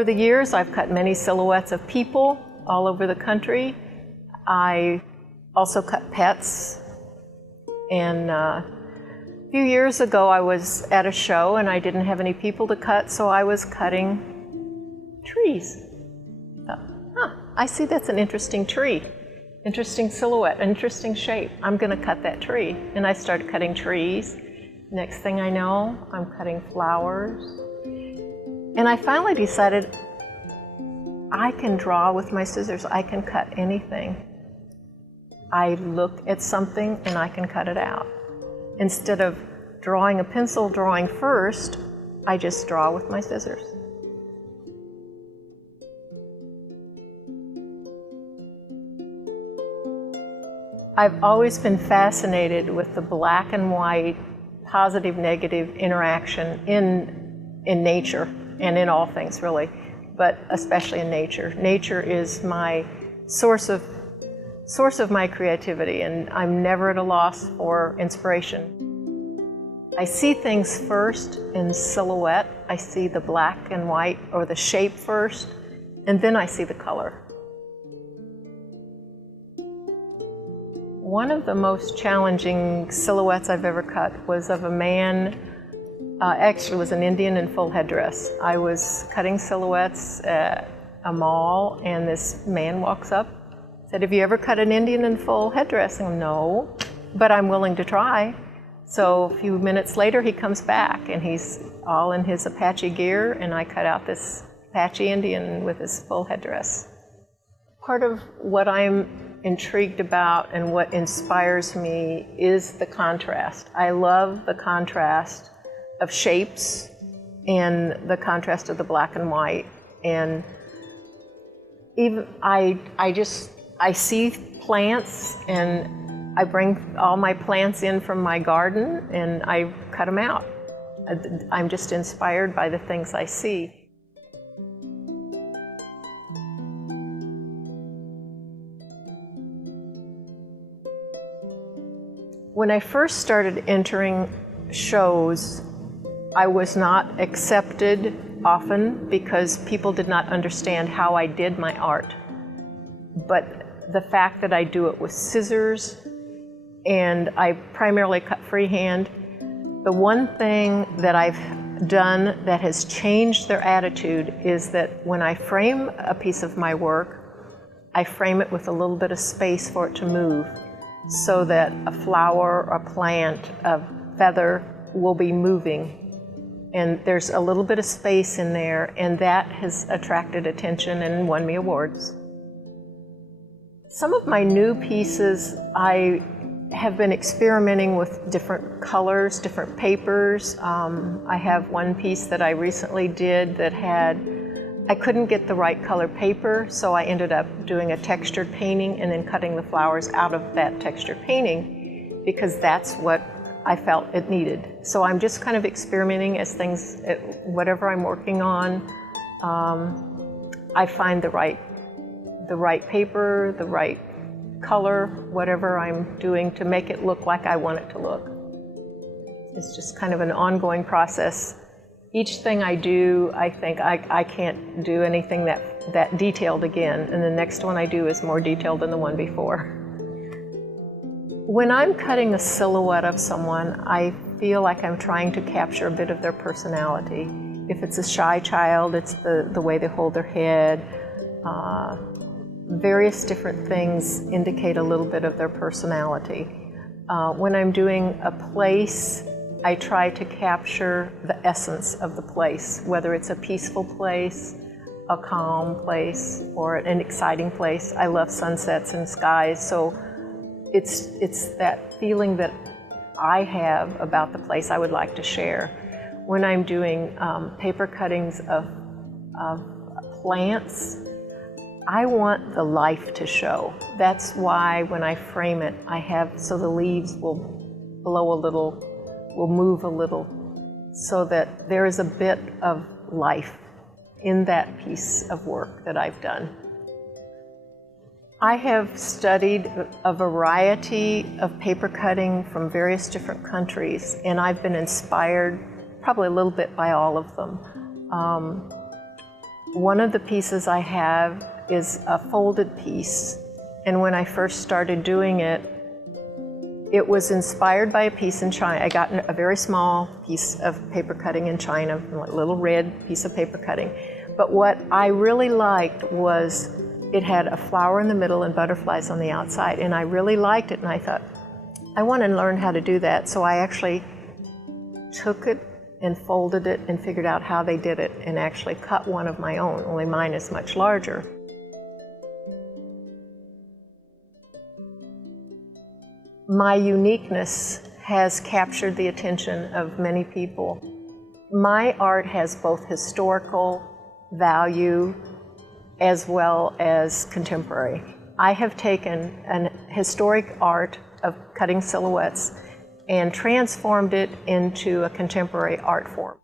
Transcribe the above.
Over the years, I've cut many silhouettes of people all over the country. I also cut pets. And a few years ago, I was at a show and I didn't have any people to cut, so I was cutting trees. I see that's an interesting tree, interesting silhouette, interesting shape. I'm going to cut that tree. And I started cutting trees. Next thing I know, I'm cutting flowers. And I finally decided I can draw with my scissors. I can cut anything. I look at something and I can cut it out. Instead of drawing a pencil drawing first, I just draw with my scissors. I've always been fascinated with the black and white, positive, negative interaction in nature and in all things really, but especially in nature. Nature is my source of my creativity, and I'm never at a loss for inspiration. I see things first in silhouette. I see the black and white or the shape first, and then I see the color. One of the most challenging silhouettes I've ever cut was of a man, actually was an Indian in full headdress. I was cutting silhouettes at a mall, and this man walks up, said, "Have you ever cut an Indian in full headdress?" And I go, "No, but I'm willing to try." So a few minutes later, he comes back, and he's all in his Apache gear, and I cut out this Apache Indian with his full headdress. Part of what I'm intrigued about and what inspires me is the contrast. I love the contrast of shapes and the contrast of the black and white. And even I see plants, and I bring all my plants in from my garden and I cut them out. I'm just inspired by the things I see. When I first started entering shows, I was not accepted often because people did not understand how I did my art. But the fact that I do it with scissors and I primarily cut freehand, the one thing that I've done that has changed their attitude is that when I frame a piece of my work, I frame it with a little bit of space for it to move, so that a flower, a plant, a feather will be moving. And there's a little bit of space in there, and that has attracted attention and won me awards. Some of my new pieces, I have been experimenting with different colors, different papers. I have one piece that I recently did that I couldn't get the right color paper, so I ended up doing a textured painting and then cutting the flowers out of that textured painting because that's what I felt it needed. So I'm just kind of experimenting as things, whatever I'm working on, I find the right paper, the right color, whatever I'm doing to make it look like I want it to look. It's just kind of an ongoing process. Each thing I do, I think I can't do anything that detailed again, and the next one I do is more detailed than the one before. When I'm cutting a silhouette of someone, I feel like I'm trying to capture a bit of their personality. If it's a shy child, it's the way they hold their head. Various different things indicate a little bit of their personality. When I'm doing a place, I try to capture the essence of the place, whether it's a peaceful place, a calm place, or an exciting place. I love sunsets and skies, so it's that feeling that I have about the place I would like to share. When I'm doing paper cuttings of plants, I want the life to show. That's why when I frame it, so the leaves will blow a little, will move a little, so that there is a bit of life in that piece of work that I've done. I have studied a variety of paper cutting from various different countries, and I've been inspired probably a little bit by all of them. One of the pieces I have is a folded piece, and when I first started doing it, it was inspired by a piece in China. I got a very small piece of paper cutting in China, a little red piece of paper cutting. But what I really liked was it had a flower in the middle and butterflies on the outside, and I really liked it, and I thought, I want to learn how to do that. So I actually took it and folded it and figured out how they did it and actually cut one of my own, only mine is much larger. My uniqueness has captured the attention of many people. My art has both historical value as well as contemporary. I have taken an historic art of cutting silhouettes and transformed it into a contemporary art form.